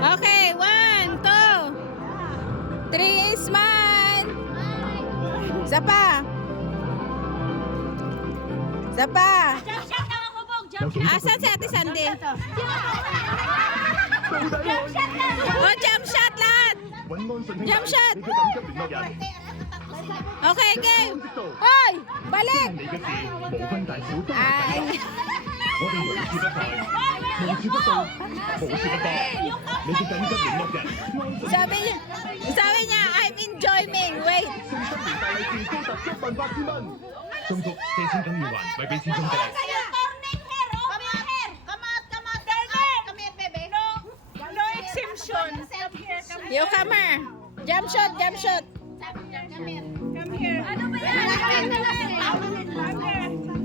Okay, 1, 2, 3, smile. Isa pa. Isa pa. Asan si Ate Sandy? Oh, jump shot lahat. Jump shot. Okay, game. Hoy, balik. Ay. Sabi niya, I'm enjoying. Wait. 中福借錢等要還，咪俾錢中國。 You come here. Jump shot, jump shot. Ano ba yan?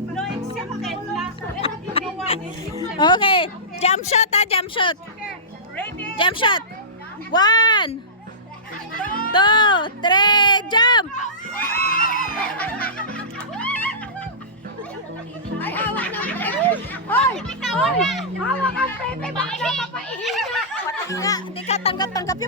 No exempted. Okay, jump shot ha, jump shot. Jump shot. 1, 2, 3, jump. Ay, hawak ng Pepe. Hoy! Hawak ang Pepe. Bakit ka papaihin? Hindi ka tanggap-tanggap yung